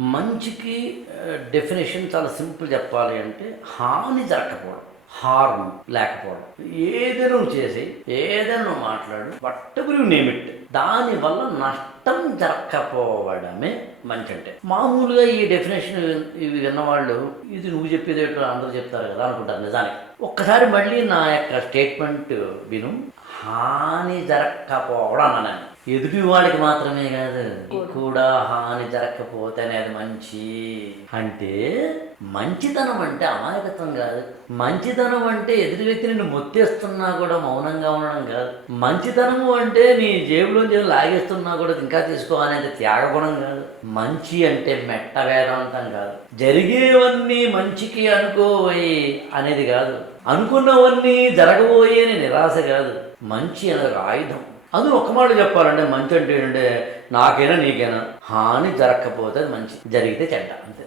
మంచికి డెఫినేషన్ చాలా సింపుల్ చెప్పాలి అంటే హాని జరగకపోవడం, హార్మ్ లేకపోవడం. ఏదైనా నువ్వు చేసి ఏదైనా నువ్వు మాట్లాడు, పట్టుకుని నేమిట్, దానివల్ల నష్టం జరగకపోవడమే మంచి అంటే. మామూలుగా ఈ డెఫినేషన్ ఇవి విన్నవాళ్ళు ఇది నువ్వు చెప్పేది అందరూ చెప్తారు కదా అనుకుంటారు. నిజానికి ఒక్కసారి మళ్ళీ నా యొక్క స్టేట్మెంట్ విను. హాని జరగకపోవడం అన్నాను. ఎదుటి వాడికి మాత్రమే కాదు, కూడా హాని జరగకపోతేనే అది మంచి. అంటే మంచితనం అంటే అమాయకత్వం కాదు. మంచితనం అంటే ఎదుటి వ్యక్తిని నువ్వు మొత్తేస్తున్నా కూడా మౌనంగా ఉండడం కాదు. మంచితనము అంటే నీ జేబులోంచి లాగేస్తున్నా కూడా ఇంకా తీసుకో అనేది త్యాగగుణం కాదు. మంచి అంటే మెట్ట వేదాంతం కాదు. జరిగేవన్నీ మంచికి అనుకోబోయి అనేది కాదు. అనుకున్నవన్నీ జరగబోయే అని నిరాశ కాదు. మంచి అనేది ఆయుధం. అందులో ఒక్క మాట చెప్పాలంటే మంచి అంటే ఏంటంటే నాకైనా నీకైనా హాని జరగకపోతే మంచి, జరిగితే చెడ్డ, అంతే.